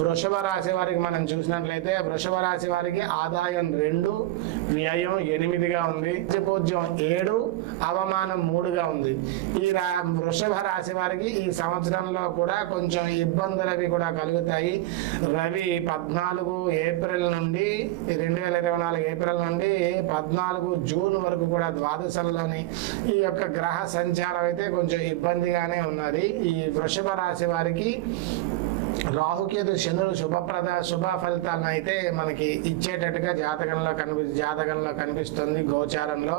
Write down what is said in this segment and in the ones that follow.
వృషభ రాశి వారికి మనం చూసినట్లయితే వృషభ రాశి వారికి ఆదాయం 2, వ్యయం 8గా ఉంది, పూజ్యం 7, అవమానం 3గా ఉంది. ఈ వృషభ రాశి వారికి ఈ సంవత్సరంలో కూడా కొంచెం ఇబ్బందులు అవి కూడా కలుగుతాయి. రవి 14 ఏప్రిల్ నుండి 2024 ఏప్రిల్ నుండి 14 జూన్ వరకు కూడా ద్వాదశంలోని ఈ యొక్క గ్రహ సంచారం అయితే కొంచెం ఇబ్బందిగానే ఉన్నది. ఈ వృషభ రాశి వారికి రాహుకేతు శనులు శుభ ఫలితాలను అయితే మనకి ఇచ్చేటట్టుగా జాతకంలో కనిపిస్తుంది. గోచారంలో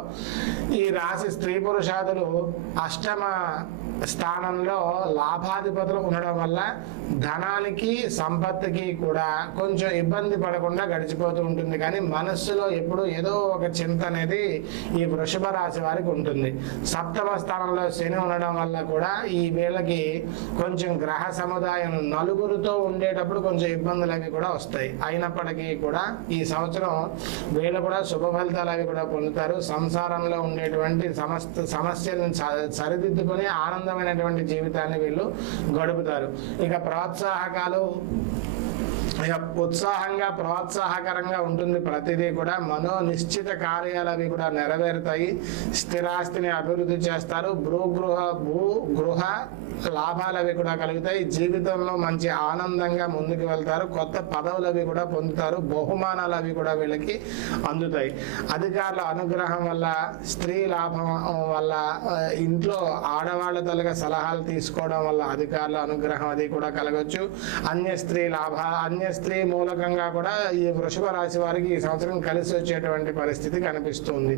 ఈ రాశి స్త్రీ పురుషాదులు అష్టమ స్థానంలో లాభాధిపతులు ఉండడం వల్ల ధనానికి సంపత్తికి కూడా కొంచెం ఇబ్బంది పడకుండా గడిచిపోతూ ఉంటుంది. కానీ మనస్సులో ఎప్పుడు ఏదో ఒక చింత అనేది ఈ వృషభ రాశి వారికి ఉంటుంది. సప్తమ స్థానంలో శని ఉండడం వల్ల కూడా ఈ వీళ్ళకి కొంచెం గ్రహ సముదాయం నలుగురితో ఉండేటప్పుడు కొంచెం ఇబ్బందులు అవి కూడా వస్తాయి. అయినప్పటికీ కూడా ఈ సంవత్సరం వీళ్ళు కూడా శుభ ఫలితాలు అవి కూడా పొందుతారు. సంసారంలో ఉండేటువంటి సమస్యలను సరిదిద్దుకొని ఆనందమైనటువంటి జీవితాన్ని వీళ్ళు గడుపుతారు. ఇక ప్రోత్సాహకాలు ఉత్సాహంగా ప్రోత్సాహకరంగా ఉంటుంది. ప్రతిదీ కూడా నిశ్చిత కార్యాలు అవి కూడా నెరవేరుతాయి. స్థిరాస్తిని అభివృద్ధి చేస్తారు. గృహ లాభాలు అవి కూడా కలుగుతాయి. జీవితంలో మంచి ఆనందంగా ముందుకు వెళ్తారు. కొత్త పదవులు అవి కూడా పొందుతారు. బహుమానాలు అవి కూడా వీళ్ళకి అందుతాయి. అధికారుల అనుగ్రహం వల్ల, స్త్రీ లాభం వల్ల, ఇంట్లో ఆడవాళ్ళ తలగా సలహాలు తీసుకోవడం వల్ల అధికారుల అనుగ్రహం అది కూడా కలగవచ్చు. అన్య స్త్రీ మూలకంగా కూడా ఈ వృషభ రాశి వారికి ఈ సంవత్సరం కలిసి వచ్చేటువంటి పరిస్థితి కనిపిస్తుంది.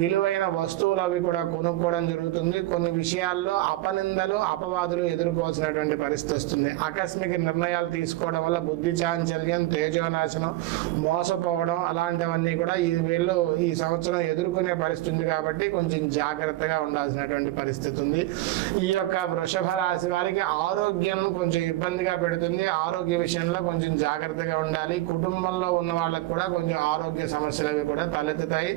విలువైన వస్తువులు అవి కూడా కొనుక్కోవడం జరుగుతుంది. కొన్ని విషయాల్లో అపనిందలు అపవాదులు ఎదుర్కోవాల్సినటువంటి పరిస్థితి వస్తుంది. ఆకస్మిక నిర్ణయాలు తీసుకోవడం వల్ల బుద్ధి చాంచల్యం, తేజోనాశనం, మోసపోవడం అలాంటివన్నీ కూడా వీళ్ళు ఈ సంవత్సరం ఎదుర్కొనే పరిస్థితి ఉంది. కాబట్టి కొంచెం జాగ్రత్తగా ఉండాల్సినటువంటి పరిస్థితి ఉంది. ఈ యొక్క వృషభ రాశి వారికి ఆరోగ్యం కొంచెం ఇబ్బందిగా పెడుతుంది. ఆరోగ్య విషయంలో కొంచెం జాగ్రత్తగా ఉండాలి. కుటుంబంలో ఉన్న వాళ్ళకు కూడా కొంచెం ఆరోగ్య సమస్యలు అవి కూడా తలెత్తుతాయి.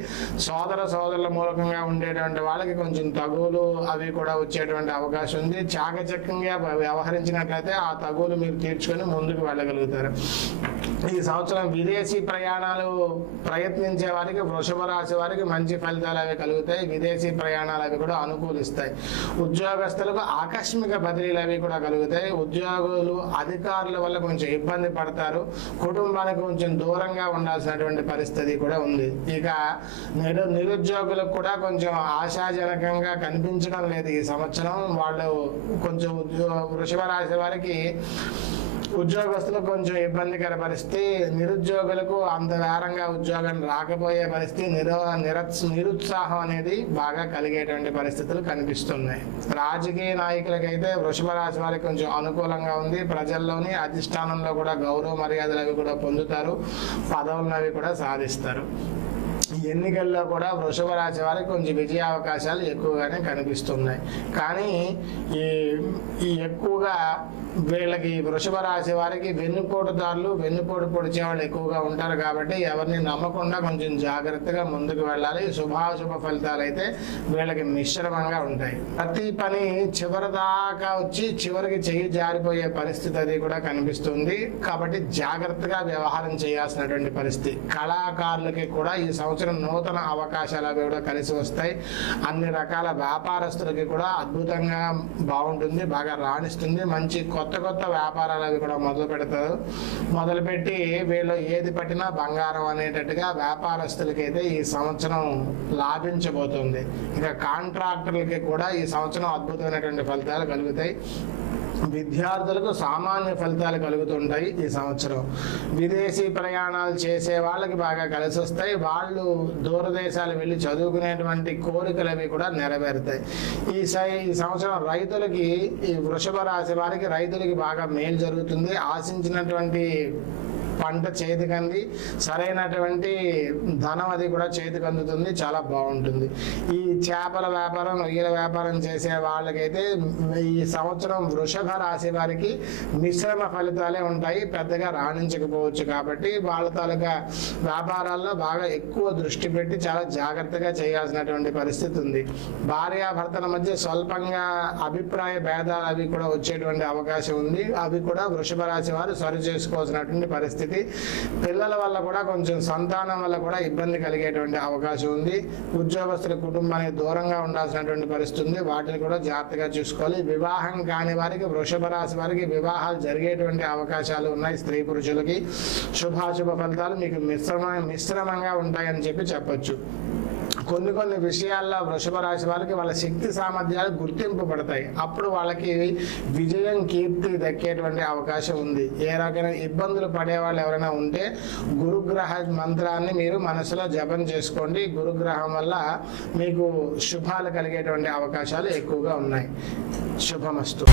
సోదరుల మూలకంగా ఉండేటువంటి వాళ్ళకి కొంచెం తగులు అవి కూడా వచ్చేటువంటి అవకాశం ఉంది. చాకచక్యంగా వ్యవహరించినట్లయితే ఆ తగులు మీరు తీర్చుకొని ముందుకు వెళ్ళగలుగుతారు. ఈ సంవత్సరం విదేశీ ప్రయాణాలు ప్రయత్నించే వారికి వృషభ రాశి వారికి మంచి ఫలితాలు అవి కలుగుతాయి. విదేశీ ప్రయాణాలు అవి కూడా అనుకూలిస్తాయి. ఉద్యోగస్తులకు ఆకస్మిక బదిలీలు అవి కూడా కలుగుతాయి. ఉద్యోగులు అధికారుల వల్ల కొంచెం ఇబ్బంది పడతారు. కుటుంబానికి కొంచెం దూరంగా ఉండాల్సినటువంటి పరిస్థితి కూడా ఉంది. ఇక నిరుద్యోగులకు కూడా కొంచెం ఆశాజనకంగా కనిపించడం లేదు ఈ సంవత్సరం. వాళ్ళు కొంచెం వృషభ రాశి వారికి ఉద్యోగస్తులకు కొంచెం ఇబ్బందికర పరిస్థితి, నిరుద్యోగులకు అంత వేరంగా ఉద్యోగం రాకపోయే పరిస్థితి, నిరుత్సాహం అనేది బాగా కలిగేటువంటి పరిస్థితులు కనిపిస్తున్నాయి. రాజకీయ నాయకులకైతే వృషభ రాశి వారికి కొంచెం అనుకూలంగా ఉంది. ప్రజల్లోని అధిష్టానంలో కూడా గౌరవ మర్యాదలు అవి కూడా పొందుతారు. పదవులను అవి కూడా సాధిస్తారు. ఎన్నికల్లో కూడా వృషభ రాశి వారికి కొంచెం విజయ అవకాశాలు ఎక్కువగానే కనిపిస్తున్నాయి. కానీ ఈ ఎక్కువగా వీళ్ళకి వృషభ రాశి వారికి వెన్నుపోటు పొడిచే వాళ్ళు ఎక్కువగా ఉంటారు. కాబట్టి ఎవరిని నమ్మకుండా కొంచెం జాగ్రత్తగా ముందుకు వెళ్ళాలి. శుభాశుభ ఫలితాలు అయితే వీళ్ళకి మిశ్రమంగా ఉంటాయి. ప్రతి పని చివరి దాకా వచ్చి చివరికి చెయ్యి జారిపోయే పరిస్థితి అది కూడా కనిపిస్తుంది. కాబట్టి జాగ్రత్తగా వ్యవహారం చేయాల్సినటువంటి పరిస్థితి. కళాకారులకి కూడా ఈ సంవత్సరం నూతన అవకాశాలు అవి కూడా కలిసి వస్తాయి. అన్ని రకాల వ్యాపారస్తులకి కూడా అద్భుతంగా బాగుంటుంది, బాగా రాణిస్తుంది. మంచి కొత్త వ్యాపారాలు అవి కూడా మొదలుపెట్టి వీళ్ళు ఏది పట్టినా బంగారం అనేటట్టుగా వ్యాపారస్తులకి అయితే ఈ సంవత్సరం లాభించబోతుంది. ఇక కాంట్రాక్టర్లకి కూడా ఈ సంవత్సరం అద్భుతమైనటువంటి ఫలితాలు కలుగుతాయి. విద్యార్థులకు సామాన్య ఫలితాలు కలుగుతుంటాయి ఈ సంవత్సరం. విదేశీ ప్రయాణాలు చేసే వాళ్ళకి బాగా కలిసి వస్తాయి. వాళ్ళు దూరదేశాలు వెళ్ళి చదువుకునేటువంటి కోరికలు అవి కూడా నెరవేరుతాయి. ఈ సంవత్సరం రైతులకి, ఈ వృషభ రాశి వారికి రైతులకి బాగా మేలు జరుగుతుంది. ఆశించినటువంటి పంట చేతికంది, సరైనటువంటి ధనం అది కూడా చేతికి అందుతుంది, చాలా బాగుంటుంది. ఈ చేపల వ్యాపారం, రొయ్యల వ్యాపారం చేసే వాళ్ళకైతే ఈ సంవత్సరం వృషభ రాశి వారికి మిశ్రమ ఫలితాలే ఉంటాయి, పెద్దగా రాణించకపోవచ్చు. కాబట్టి వాళ్ళ తాలూకా వ్యాపారాల్లో బాగా ఎక్కువ దృష్టి పెట్టి చాలా జాగ్రత్తగా చేయాల్సినటువంటి పరిస్థితి ఉంది. భార్యాభర్తల మధ్య స్వల్పంగా అభిప్రాయ భేదాలు అవి కూడా వచ్చేటువంటి అవకాశం ఉంది. అవి కూడా వృషభ రాశి వారు సరి చేసుకోవాల్సినటువంటి పరిస్థితి. పిల్లల వల్ల కూడా కొంచెం సంతానం వల్ల కూడా ఇబ్బంది కలిగేటువంటి అవకాశం ఉంది. ఉద్యోగస్తుల కుటుంబానికి దూరంగా ఉండాల్సినటువంటి పరిస్థితి ఉంది. వాటిని కూడా జాగ్రత్తగా చూసుకోవాలి. వివాహం కాని వారికి, వృషభ రాశి వారికి వివాహాలు జరిగేటువంటి అవకాశాలు ఉన్నాయి. స్త్రీ పురుషులకి శుభాశుభ ఫలితాలు మీకు మిశ్రమంగా ఉంటాయని చెప్పొచ్చు. కొన్ని విషయాల్లో వృషభ రాశి వాళ్ళకి వాళ్ళ శక్తి సామర్థ్యాలు గుర్తింపబడతాయి. అప్పుడు వాళ్ళకి విజయం, కీర్తి దక్కేటువంటి అవకాశం ఉంది. ఏ రకమైన ఇబ్బందులు పడేవాళ్ళు ఎవరైనా ఉంటే గురుగ్రహ మంత్రాన్ని మీరు మనసులో జపం చేసుకోండి. గురుగ్రహం వల్ల మీకు శుభాలు కలిగేటువంటి అవకాశాలు ఎక్కువగా ఉన్నాయి. శుభమస్తు.